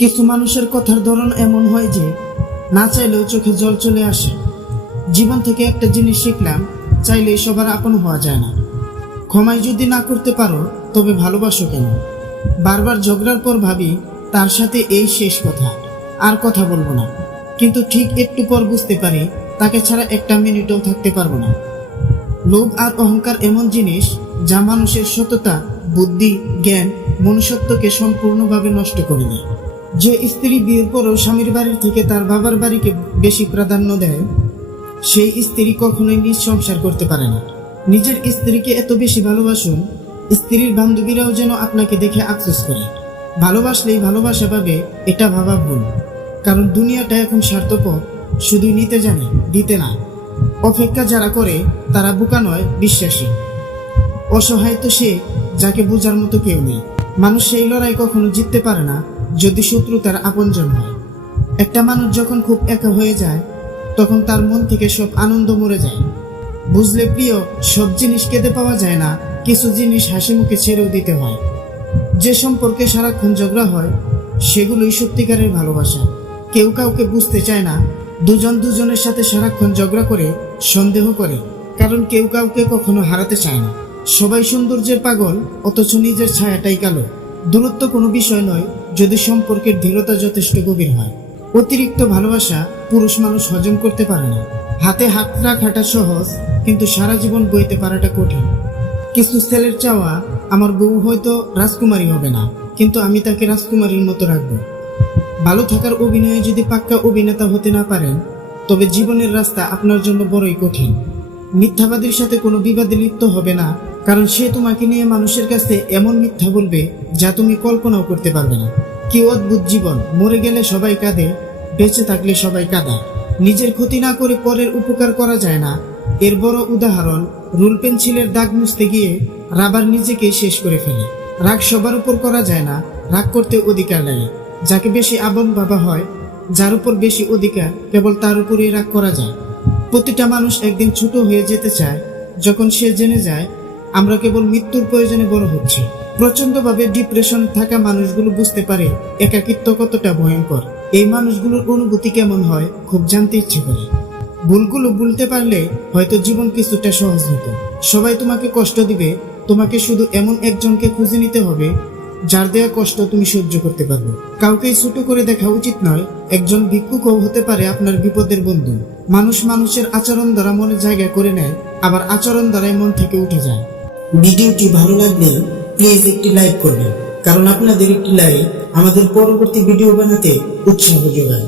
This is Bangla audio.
কিছু মানুষের কথার ধরন এমন হয় যে না চাইলেও চোখে জল চলে আসে। জীবন থেকে একটা জিনিস শিখলাম, চাইলেই সবার আপন হওয়া যায় না। ক্ষমাই যদি না করতে পারো তবে ভালোবাসো কেন? বারবার ঝগড়ার পর ভাবি তার সাথে এই শেষ কথা, আর কথা বলবো না। কিন্তু ঠিক একটু পর বুঝতে পারি তাকে ছাড়া একটা মিনিটও থাকতে পারবো না। লোভ আর অহংকার এমন জিনিস যা মানুষের সততা, বুদ্ধি, জ্ঞান, মনুষ্যত্বকে সম্পূর্ণভাবে নষ্ট করে দেয়। যে স্ত্রী বিয়ের পরও স্বামীর বাড়ির থেকে তার বাবার বাড়িকে বেশি প্রাধান্য দেয়, সেই স্ত্রী কখনোই নিজ সংসার করতে পারে না। নিজের স্ত্রীকে এত বেশি ভালোবাসুন, স্ত্রীর বান্ধবীরাও যেন আপনাকে দেখে আফসোস করে। ভালোবাসলেই ভালোবাসা পাবে এটা ভাবা ভুল, কারণ দুনিয়াটা এখন স্বার্থপর, শুধু নিতে জানে, দিতে না। অপেক্ষা যারা করে তারা বোকা নয়, বিশ্বাসী। অসহায় তো সে যাকে বোঝার মতো কেউ নেই। মানুষ সেই লড়াই কখনো জিততে পারে না যদি শত্রু তার আপনজন হয়। একটা মানুষ যখন খুব একা হয়ে যায় তখন তার মন থেকে সব আনন্দ মরে যায়। বুঝলে প্রিয়, সব জিনিস কেঁদে পাওয়া যায় না, কিছু জিনিস হাসি মুখে ছেড়েও দিতে হয়। যে সম্পর্কে সারাক্ষণ ঝগড়া হয় সেগুলোই সত্যিকারের ভালোবাসা। কেউ কাউকে বুঝতে চায় না, দুজন দুজনের সাথে সারাক্ষণ ঝগড়া করে, সন্দেহ করে, কারণ কেউ কাউকে কখনো হারাতে চায় না। সবাই সৌন্দর্যের পাগল, অথচ নিজের ছায়াটাই কালো। দূরত্ব কোনো বিষয় নয় যদি সম্পর্কের দৃঢ়তা যথেষ্ট গভীর হয়। অতিরিক্ত ভালোবাসা পুরুষ মানুষ হজম করতে পারে না। হাতে হাত রাখাটা সহজ, কিন্তু সারা জীবন বইতে পারাটা কঠিন। কিছু ছেলের চাওয়া, আমার বউ হয়তো রাজকুমারী হবে না, কিন্তু আমি তাকে রাজকুমারীর মতো রাখবো। ভালো থাকার অভিনয়ে যদি পাক্কা অভিনেতা হতে না পারেন তবে জীবনের রাস্তা আপনার জন্য বড়ই কঠিন। মিথ্যাবাদীর সাথে কোনো বিবাদে লিপ্ত হবে না, কারণ সে তোমাকে নিয়ে মানুষের কাছে এমন মিথ্যা বলবে যা তুমি কল্পনাও করতে পারবে না। কি অদ্ভুত জীবন, মরে গেলে সবাই কাঁদে, বেঁচে থাকলে সবাই কাঁদায়। নিজের ক্ষতি না করে পরের উপকার করা যায় না, এর বড় উদাহরণ রুল পেন্সিলের দাগ মুছতে গিয়ে রাবার নিজেকেই শেষ করে ফেলে। রাগ সবার উপর করা যায় না, রাগ করতে অধিকার লাগে। যাকে বেশি আপন ভাবা হয়, যার উপর বেশি অধিকার, কেবল তার উপরেই রাগ করা যায়। প্রতিটা মানুষ একদিন ছোট হয়ে যেতে চায়, যখন সে জেনে যায় আমরা কেবল মৃত্যুর প্রয়োজনে বড় হচ্ছি। প্রচন্ডভাবে ডিপ্রেশন থাকা মানুষগুলো বুঝতে পারে একাকিত্ব কতটা ভয়ঙ্কর। এই মানুষগুলোর অনুভূতি কেমন হয় খুব জানতে ইচ্ছে করে। ভুলগুলো ভুলতে পারলে হয়তো জীবন কিছুটা সহজ হতো। সবাই তোমাকে কষ্ট দিবে, তোমাকে শুধু এমন একজনকে খুঁজে নিতে হবে যার দেয়া কষ্ট তুমি সহ্য করতে পারবে। কাউকেই ছোট করে দেখা উচিত নয়, একজন ভিক্ষুকও হতে পারে আপনার বিপদের বন্ধু। মানুষ মানুষের আচরণ দ্বারা মনে জায়গা করে নেয়, আবার আচরণ দ্বারাই মন থেকে উঠে যায়। ভিডিওটি ভালো লাগলে প্লিজ একটি লাইক করবেন, কারণ আপনাদের একটি লাইক আমাদের পরবর্তী ভিডিও বানাতে উৎসাহ যোগায়।